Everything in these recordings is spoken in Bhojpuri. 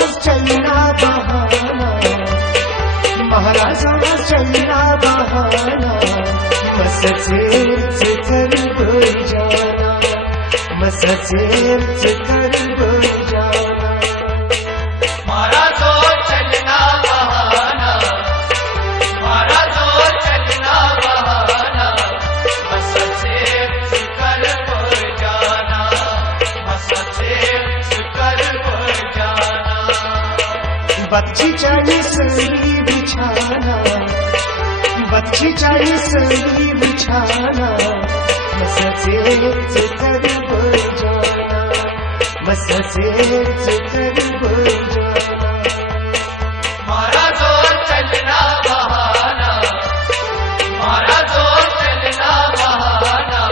चलना बहाना, महाराजा चलना बहाना, मससेच कर बोल जाना, मससेच कर बोल जाना। महाराजो चलना बहाना, महाराजो चलना बहाना, मससेच कर बोल जाना, मससेच कर बोल जाना। बच्ची चाहिए सही बिछाना, बच्ची चाहिए सही बिछाना, मससेच कर बोल जाना, मससेच कर बोल जाना। महाराजो चलना बहाना, महाराजो चलना बहाना,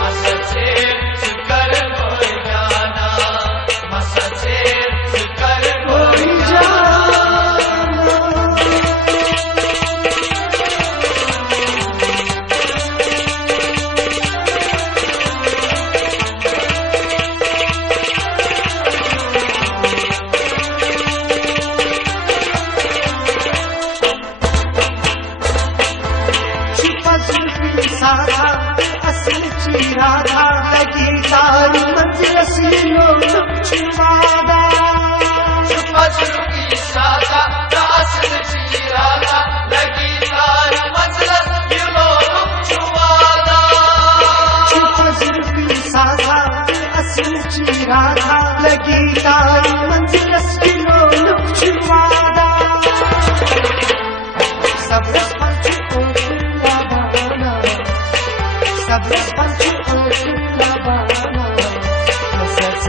मससेच कर बोल जाना, मससेच कर बोल जाना। सारा असल चिरागा लगी तारी मंजिल सीनों में छुपादा, फजल की शाखा असल चिरागा लगी तारी मंजिल सीनों में छुपादा। फजल की सारा असल चिरागा लगी तारी मंजिल सीनों में छुपादा। सब सब पंच लबाना, मससेच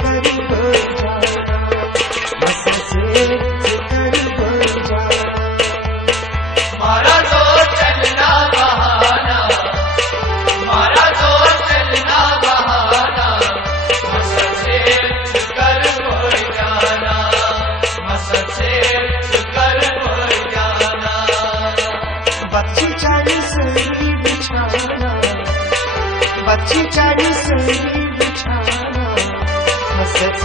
कर बोल जाना, मससेच कर बोल जाना। महाराजो चलना बहाना, महाराजो चलना बहाना, मससेच कर बोल जाना, मससेच कर बोल जाना। बच्ची चाहिए सही बिछाना, बच्ची चाहिए सही बिछाना, मससेच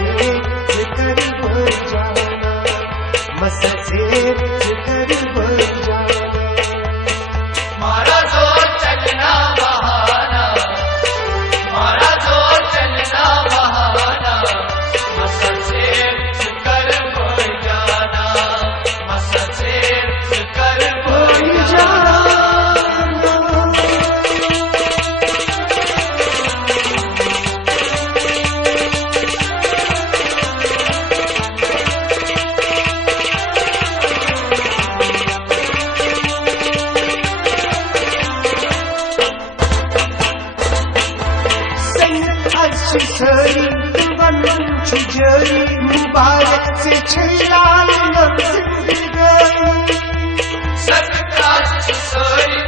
कर बोल जाना, मससेच कर बोल जाना। महाराजो चलना बहाना, महाराजो चलना बहाना, मससेच कर बोल जाना, मससेच कर बोल जाना। सरी बनूं छुजरी, मुबारक से छैलाल नव जिंदगानी। सतकाश सोरी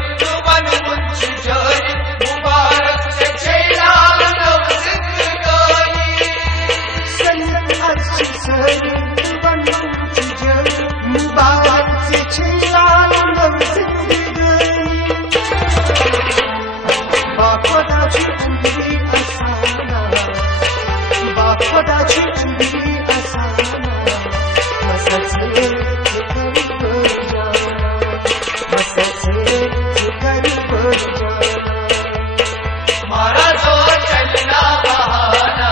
बनूं छुजरी, मुबारक से छैलाल नव जिंदगानी। सरी बनूं छुजरी, मुबारक से छैलाल नव जिंदगानी। बापदाची अंधेरी असाना, बापदाची अंधेरी असाना, मससेच कर बोल जाना, मससेच कर बोल जाना। महाराजो चलना बहाना,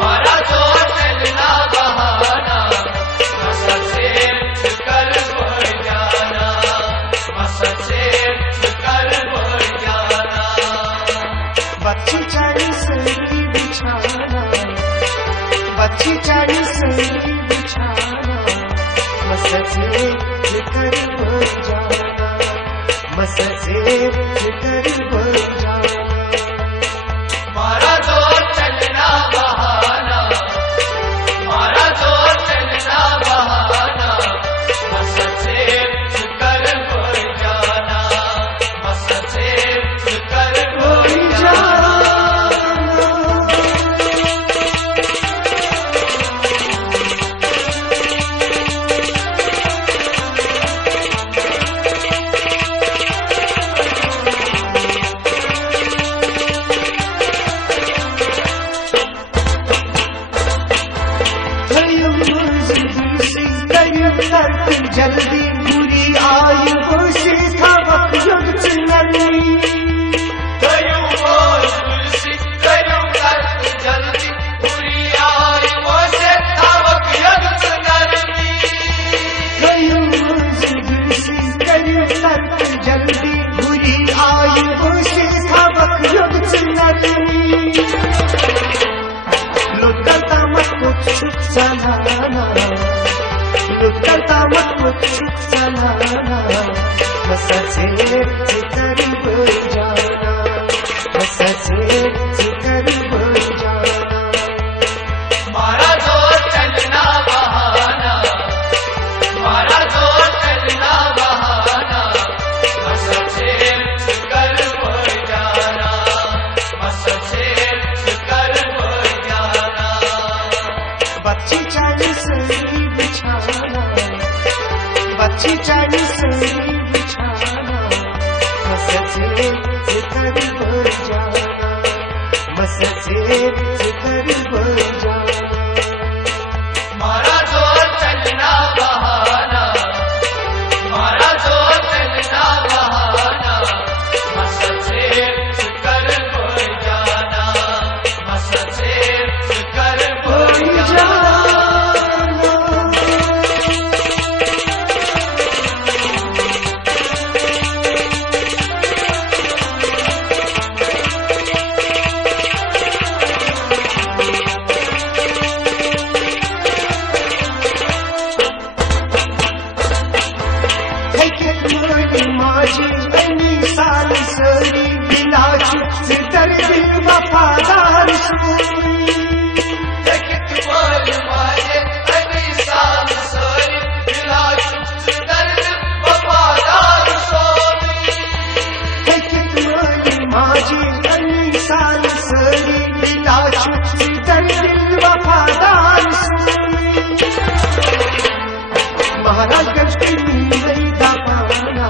महाराजो चलना बहाना, मससेच कर बोल जाना, मससेच कर बोल जाना। बच्ची चाहिए सही बिछाना, बच्ची चाहिए सही बिछाना, मससेच कर बोल जाना, मससेच कर बोल जाना। महाराजो चलना बहाना, महाराजो चलना बहाना, मससेच कर बोल जाना, मससेच कर बोल जाना। जल्दी बुरी आई वो से था वक्त युग नरमी कयूं बोल तुलसी कयूं तर्क जल्दी बुरी आई वो से थावक युग नरमी कयूं तुलसी कयूं तर्क जल्दी बुरी आई वो से था वक्त युग नरमी लुट करता मत कुछ सलाना लुट करता मत कुछ सलाना बस से करीब जाना बस से करीब जाना मारा जो चलना बहाना मारा जो चलना बहाना बस से कर जाना बस से कर जाना बच्ची चाली सही बिछाना बच्ची चाली सही बिछाना बस से करीब जाना बस से करीब जाना मारा जो चलना बहाना मारा जो चलना बहाना बस से कर जाना बस से कर जाना माजी बनी साल सरी बिलाज से कर दिल वफादार सोनी माजी बनी साल सरी बिलाज से कर दिल वफादार सोनी महाराजगंज की नीलई दापाना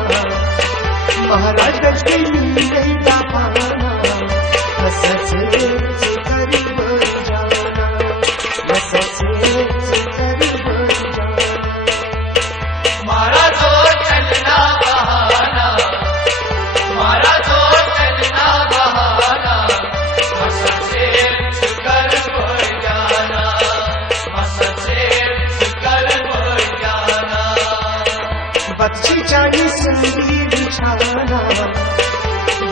महाराजगंज की नीलई दापाना बस से करीब जाना बस से करीब जाना मारा जो चलना बहाना मारा जो चलना बहाना बस से कर जाना बस से कर जाना बच्ची चाली सही बिछाना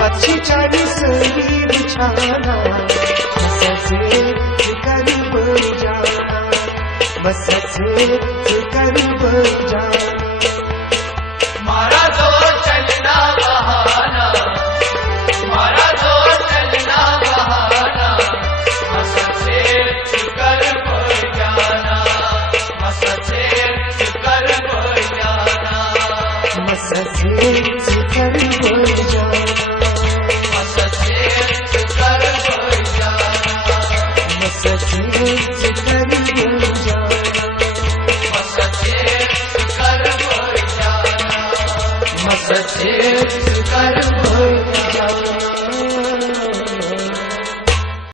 बच्ची चाली सही बिछाना बस से करीब जाना बस से करीब जाना मारा जो चलना बहाना मारा जो चलना बहाना बस से कर जाना बस से कर जाना बस से करीब जाना बस से कर जाना बस से करीब जाना बस से कर जाना बस से कर